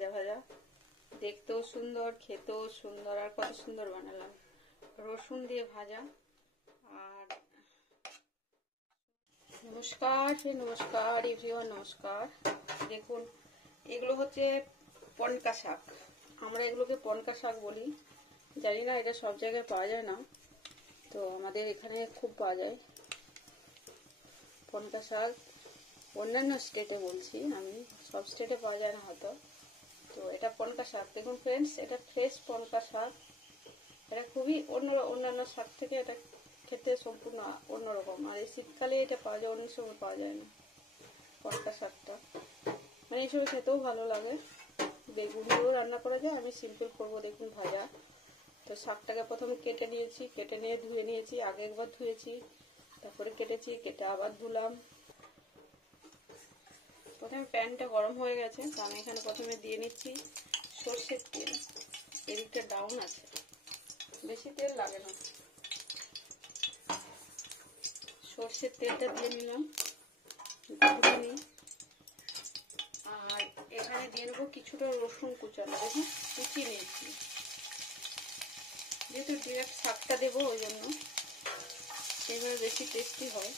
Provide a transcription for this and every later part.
ভাজা ভাজা, দেখতেও সুন্দর, খেতেও সুন্দর, আর কত সুন্দর বানালাম। রসুন দিয়ে ভাজা। আর নমস্কার এভরিওয়ান, নমস্কার। দেখুন, এগুলো হচ্ছে পনকা শাক। আমরা এগুলোকে পনকা শাক বলি। জানি না এটা সব জায়গায় পাওয়া যায় না, তো আমাদের এখানে খুব পাওয়া যায় পনকা শাক। অন্যান্য স্টেটে বলছি আমি, সব স্টেটে পাওয়া যায় না হয়তো। তো এটা পনকা শাক। দেখুন ফ্রেন্ডস, এটা ফ্রেশ পনকা শাক। এটা খুবই অন্যান্য শাক থেকে এটা খেতে সম্পূর্ণ অন্যরকম। আর এই শীতকালে এটা পাওয়া যায়, অন্য সময় পাওয়া যায় না পনকা শাকটা। মানে এইসব খেতেও ভালো লাগে। বেগুন দিয়েও রান্না করা যায়, আমি সিম্পল করবো। দেখুন ভাজা। তো শাকটাকে প্রথমে কেটে নিয়েছি, কেটে নিয়ে ধুয়ে নিয়েছি। আগে একবার ধুয়েছি, তারপরে কেটেছি, কেটে আবার ধুলাম। প্রথমে প্যানটা গরম হয়ে গেছে, তো আমি এখানে প্রথমে দিয়ে নিচ্ছি সর্ষের তেল। এদিকটা ডাউন আছে, বেশি তেল লাগে না। সর্ষের তেলটা দিয়ে নিলাম, আর এখানে দিয়ে নেবো কিছুটা রসুন কুচানো। দেখুন কুচিয়ে নিয়েছি, যেহেতু ডিরেক্ট শাকটা দেবো ওই জন্য এবার বেশি টেস্টি হয়।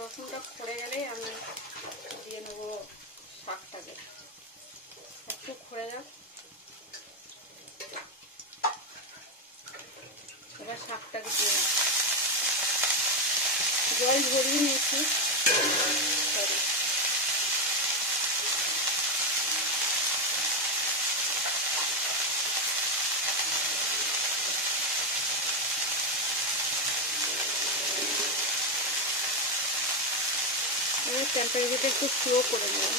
রসুনটা পড়ে গেলেই আমি দিয়ে নেবো শাকটাকে। একটু খড়ে যাক, এবার শাকটাকে দিয়ে নেব। জল ঝরিয়ে নিয়েছি, টেম্পারেচারটা একটু স্লো করে নেব।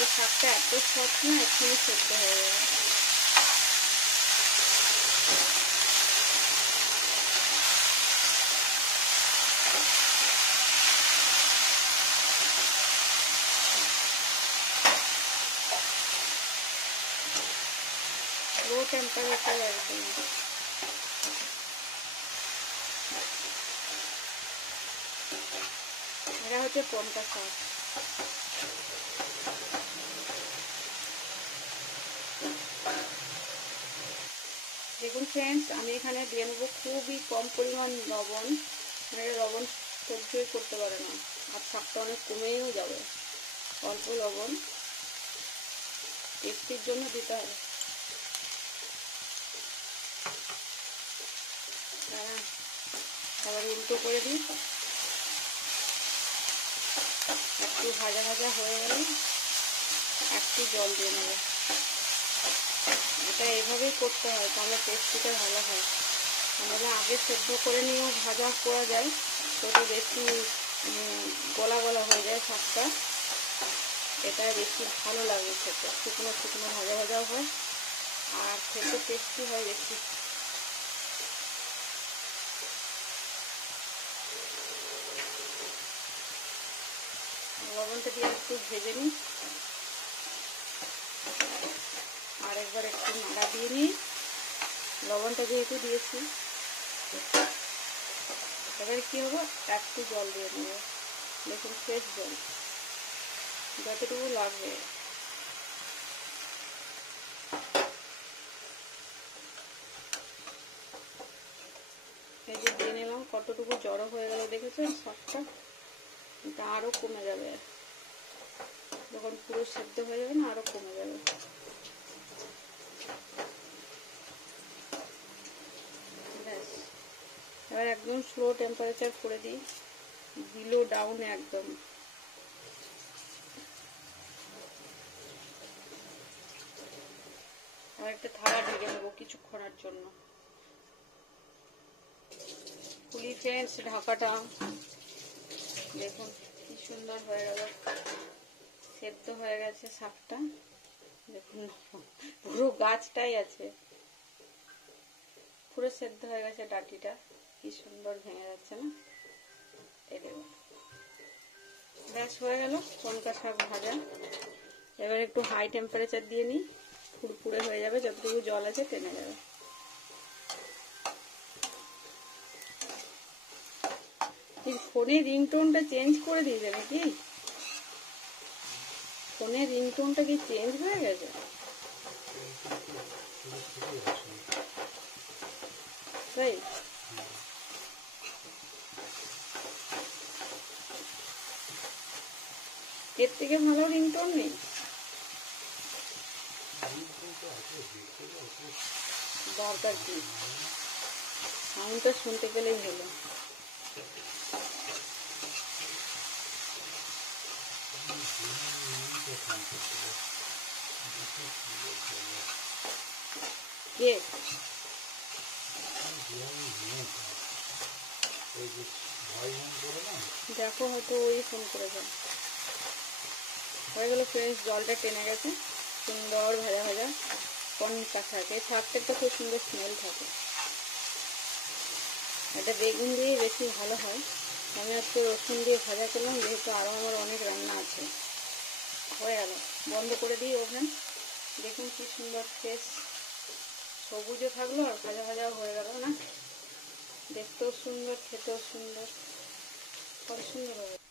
এই শাকটা এত সফট না, এক্ষুনি সেদ্ধ হয়ে যাবে। লো টেম্পারেচার একদম। এটা হচ্ছে পনকা শাক। দেখুন ফ্রেন্ডস, আমি এখানে দিয়ে নেবো খুবই কম পরিমাণ লবণ। মানে লবণ সহ্যই করতে পারে না, আর শাকটা অনেক কমেও যাবে। অল্প লবণ টেস্টির জন্য দিতে হবে। আবার উল্টো করে দিই। একটু ভাজা ভাজা হয়ে গেলে একটু জল দিয়ে নেব। এটা এভাবেই করতে হয়, তাহলে টেস্টিটা ভালো হয়। তাহলে আগে সেদ্ধ করে নিয়েও ভাজা করা যায়, তো বেশি গলা গলা হয়ে যায় শাকটা। এটা বেশি ভালো লাগে খেতে, শুকনো শুকনো ভাজা ভাজাও হয়, আর খেতে টেস্টি হয় বেশি। লবণটা দিয়ে একটু ভেজে নিই, আর একবার একটু নাড়া দিয়ে নিই। লবণটা যেহেতু দিয়েছি, এবারে কি হবো, একটু জল দিয়ে নেবো। দেখুন ফ্রেশ জল, যতটুকু লাগবে। এই যে দিয়ে নিলাম, কতটুকু জড়ো হয়ে গেল দেখেছেন শাকটা। এটা আরো কমে যাবে, যখন পুরো সেদ্ধ হয়ে যাবে না, আরো কমে যাবে। ব্যাস, এবার একদম স্লো টেম্পারেচার করে দিই, বিলো ডাউনে একদম। আর একটা থালা ঢেকে নেবো কিছুক্ষণের জন্য। খুলি ফ্রেন্ডস ঢাকাটা, দেখুন কি সুন্দর হয়ে গেল, সেদ্ধ হয়ে গেছে শাকটা। দেখুন পুরো গাছটাই আছে, পুরো সেদ্ধ হয়ে গেছে। ডাঁটিটা কি সুন্দর ভেঙে যাচ্ছে না। এই দেখুন, ব্যাস হয়ে গেল পনকা শাক ভাজা। এবার একটু হাই টেম্পারেচার দিয়ে নিই, ফুরফুরে হয়ে যাবে, যতটুকু জল আছে টেনে যাবে। ফোনের রিংটোনটা চেঞ্জ করে দিয়েছে নাকি? ফোনের রিংটোনটা কি চেঞ্জ হয়ে গেছে? তাই এর থেকে ভালো রিংটোন নেই? দরকার কি, সাউন্ডটা শুনতে পেলেই হলো। কে দেখো, হয়তো ওই ফোন করেছে। হয়ে গেল ফ্রেন্ডস, জলটা টেনে গেছে, সুন্দর ভাজা ভাজা পনকা শাক। এই শাকটা একটা খুব সুন্দর স্মেল থাকে, এটা বেগুন দিয়ে বেশি ভালো হয়। আমি আজকে রসুন দিয়ে ভাজা করলাম, যেহেতু আরও আমার অনেক রান্না আছে। হয়ে গেল, বন্ধ করে দিই ওভেন। দেখুন কি সুন্দর ফ্রেশ, সবুজও থাকলো আর ভাজা ভাজাও হয়ে গেল না? দেখতেও সুন্দর, খেতেও সুন্দর, কত সুন্দর হবে।